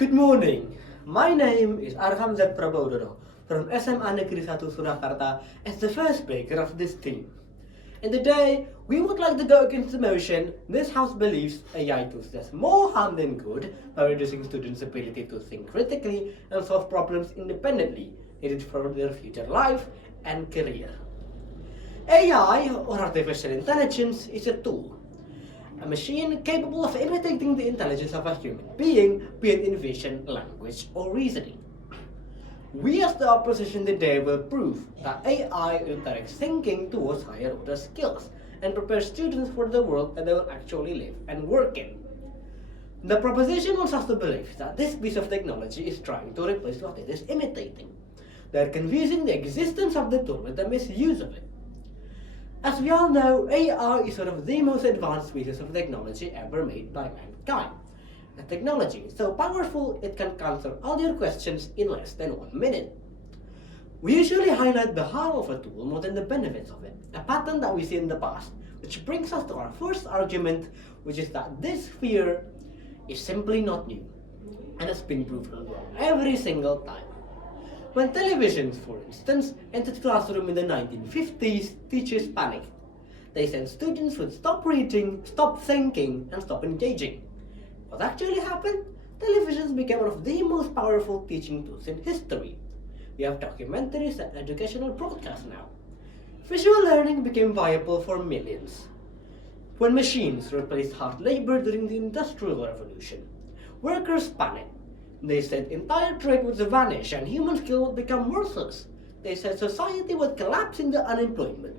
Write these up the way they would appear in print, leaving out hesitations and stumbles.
Good morning. My name is Arham Probohudono from SMAN Negeri 1 Surakarta as the first speaker of this team. And today, we would like to go against the motion this house believes AI tools does more harm than good by reducing students' ability to think critically and solve problems independently needed for their future life and career. AI, or artificial intelligence, is a tool. A machine capable of imitating the intelligence of a human being, be it in vision, language, or reasoning. We as the opposition today will prove that AI redirects thinking towards higher order skills and prepares students for the world that they will actually live and work in. The proposition wants us to believe that this piece of technology is trying to replace what it is imitating. They are confusing the existence of the tool with the misuse of it. As we all know, AI is one of the most advanced pieces of technology ever made by mankind. A technology so powerful it can answer all your questions in less than 1 minute. We usually highlight the harm of a tool more than the benefits of it, a pattern that we see in the past, which brings us to our first argument, which is that this fear is simply not new, and has been proven wrong every single time. When televisions, for instance, entered classroom in the 1950s, teachers panicked. They said students would stop reading, stop thinking, and stop engaging. What actually happened? Televisions became one of the most powerful teaching tools in history. We have documentaries and educational broadcasts now. Visual learning became viable for millions. When machines replaced hard labor during the Industrial Revolution, workers panicked. They said entire trade would vanish and human skill would become worthless. They said society would collapse into unemployment.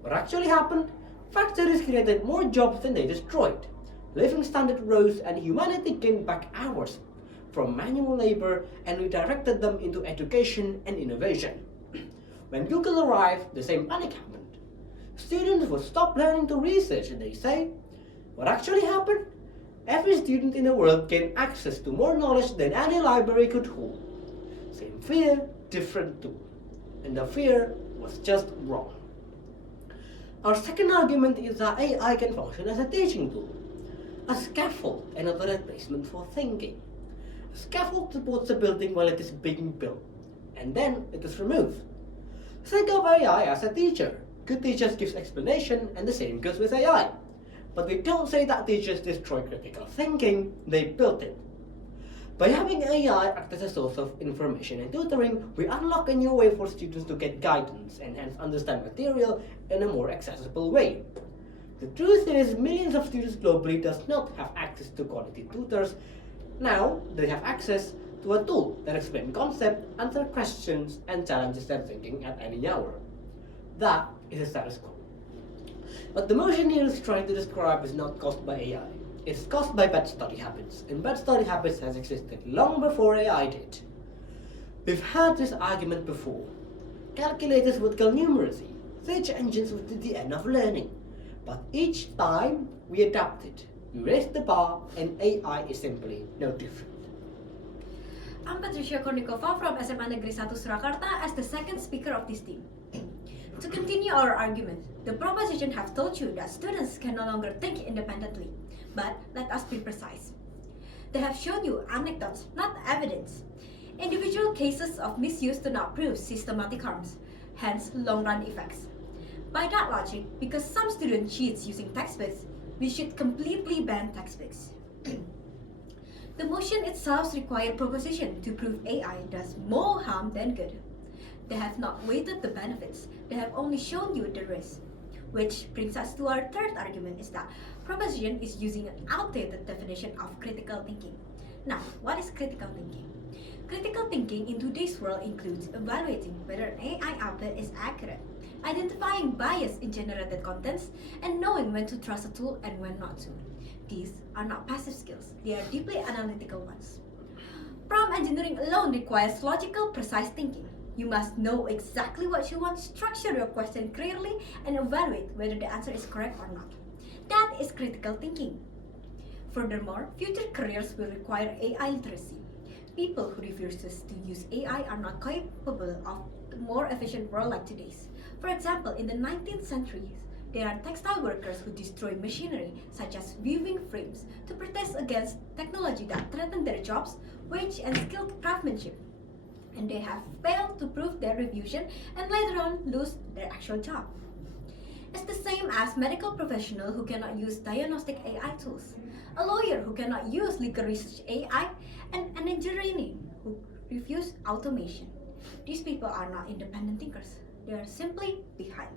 What actually happened? Factories created more jobs than they destroyed. Living standard rose and humanity gained back hours from manual labor and redirected them into education and innovation. When Google arrived, the same panic happened. Students would stop learning to research, they say. What actually happened? Every student in the world gained access to more knowledge than any library could hold. Same fear, different tool. And the fear was just wrong. Our second argument is that AI can function as a teaching tool, a scaffold and not a replacement for thinking. A scaffold supports a building while it is being built, and then it is removed. Think of AI as a teacher. Good teachers give explanation, and the same goes with AI. But we don't say that teachers destroy critical thinking, they built it. By having AI act as a source of information and tutoring, we unlock a new way for students to get guidance and hence understand material in a more accessible way. The truth is, millions of students globally does not have access to quality tutors. Now, they have access to a tool that explains concepts, answers questions, and challenges their thinking at any hour. That is a status quo. What the motion here is trying to describe is not caused by AI. It's caused by bad study habits, and bad study habits has existed long before AI did. We've had this argument before. Calculators would kill numeracy, search engines would do the end of learning. But each time we adapted, we raised the bar, and AI is simply no different. I'm Patricia Kournikova from SMAN Negeri 1 Surakarta as the second speaker of this team. To continue our argument, the proposition have told you that students can no longer think independently, but let us be precise. They have shown you anecdotes, not evidence. Individual cases of misuse do not prove systematic harms, hence long-run effects. By that logic, because some student cheats using textbooks, we should completely ban textbooks. The motion itself requires proposition to prove AI does more harm than good. They have not weighted the benefits, they have only shown you the risk. Which brings us to our third argument is that proposition is using an outdated definition of critical thinking. Now, what is critical thinking? Critical thinking in today's world includes evaluating whether an AI output is accurate, identifying bias in generated contents, and knowing when to trust a tool and when not to. These are not passive skills, they are deeply analytical ones. Prompt engineering alone requires logical, precise thinking. You must know exactly what you want, structure your question clearly, and evaluate whether the answer is correct or not. That is critical thinking. Furthermore, future careers will require AI literacy. People who refuse to use AI are not capable of a more efficient world like today's. For example, in the 19th century, There are textile workers who destroy machinery, such as weaving frames, to protest against technology that threaten their jobs, wage, and skilled craftsmanship. And they have failed to prove their revision and later on lose their actual job. It's the same as medical professional who cannot use diagnostic AI tools, a lawyer who cannot use legal research AI, and an engineer who refuse automation. These people are not independent thinkers. They are simply behind.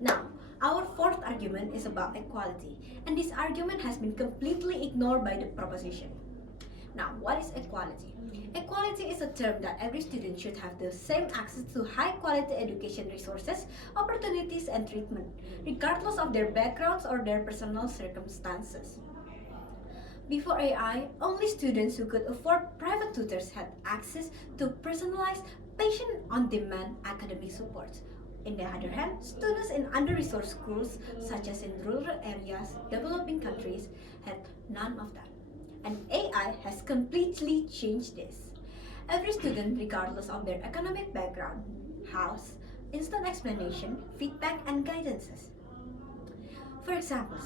Now, our fourth argument is about equality, and this argument has been completely ignored by the proposition. Now, what is equality? Equality is a term that every student should have the same access to high-quality education resources, opportunities, and treatment, regardless of their backgrounds or their personal circumstances. Before AI, only students who could afford private tutors had access to personalized, patient-on-demand academic support. On the other hand, students in under-resourced schools, such as in rural areas, developing countries, had none of that. And AI has completely changed this. Every student, regardless of their economic background, has instant explanation, feedback, and guidances. For example,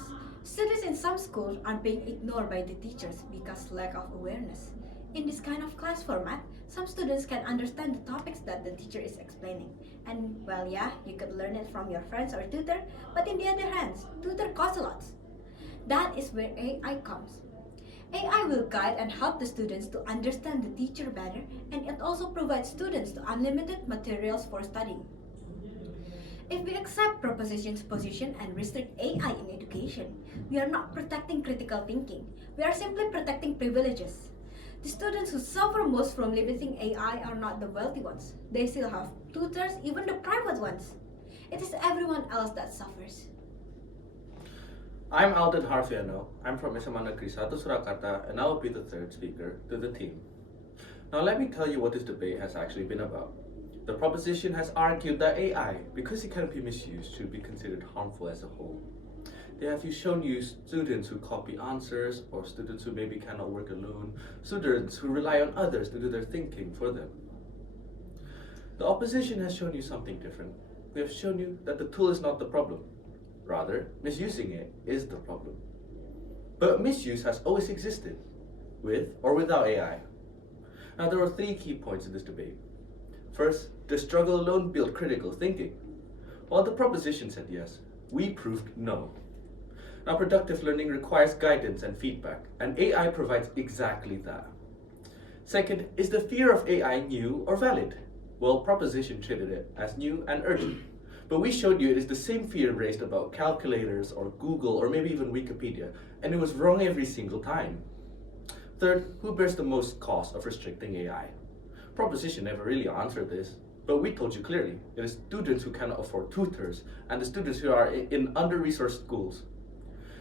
students in some schools are being ignored by the teachers because lack of awareness. In this kind of class format, some students can understand the topics that the teacher is explaining. And well, yeah, you could learn it from your friends or tutor, but in the other hand, tutor costs a lot. That is where AI comes. AI will guide and help the students to understand the teacher better, and it also provides students to unlimited materials for studying. If we accept proposition's position and restrict AI in education, we are not protecting critical thinking. We are simply protecting privileges. The students who suffer most from limiting AI are not the wealthy ones. They still have tutors, even the private ones. It is everyone else that suffers. I'm Aldan Harvianno. I'm from SMAN Surakarta, and I will be the third speaker to the team. Now let me tell you what this debate has actually been about. The proposition has argued that AI, because it can be misused, should be considered harmful as a whole. They have shown you students who copy answers, or students who maybe cannot work alone, students who rely on others to do their thinking for them. The opposition has shown you something different. We have shown you that the tool is not the problem. Rather, misusing it is the problem. But misuse has always existed, with or without AI. Now there are three key points in this debate. First, does struggle alone build critical thinking? While the proposition said yes, we proved no. Now productive learning requires guidance and feedback, and AI provides exactly that. Second, is the fear of AI new or valid? Well, proposition treated it as new and urgent. But we showed you it is the same fear raised about calculators or Google or maybe even Wikipedia, and it was wrong every single time. Third, who bears the most cost of restricting AI? Proposition never really answered this, but we told you clearly, it is students who cannot afford tutors and the students who are in under-resourced schools.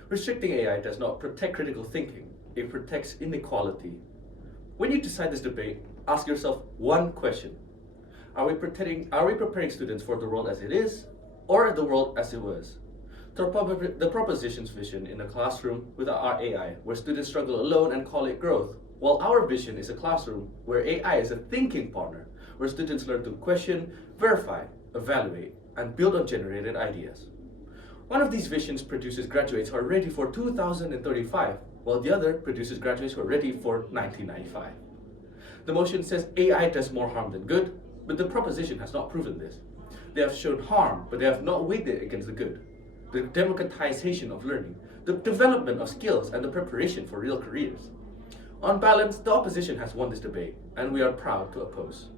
Restricting AI does not protect critical thinking, it protects inequality. When you decide this debate, ask yourself one question. Are we preparing students for the world as it is, or the world as it was? The proposition's vision in a classroom without our AI, where students struggle alone and call it growth, while our vision is a classroom where AI is a thinking partner, where students learn to question, verify, evaluate, and build on generated ideas. One of these visions produces graduates who are ready for 2035, while the other produces graduates who are ready for 1995. The motion says AI does more harm than good, but the proposition has not proven this. They have shown harm, but they have not weighed it against the good. The democratization of learning, the development of skills, and the preparation for real careers. On balance, the opposition has won this debate, and we are proud to oppose.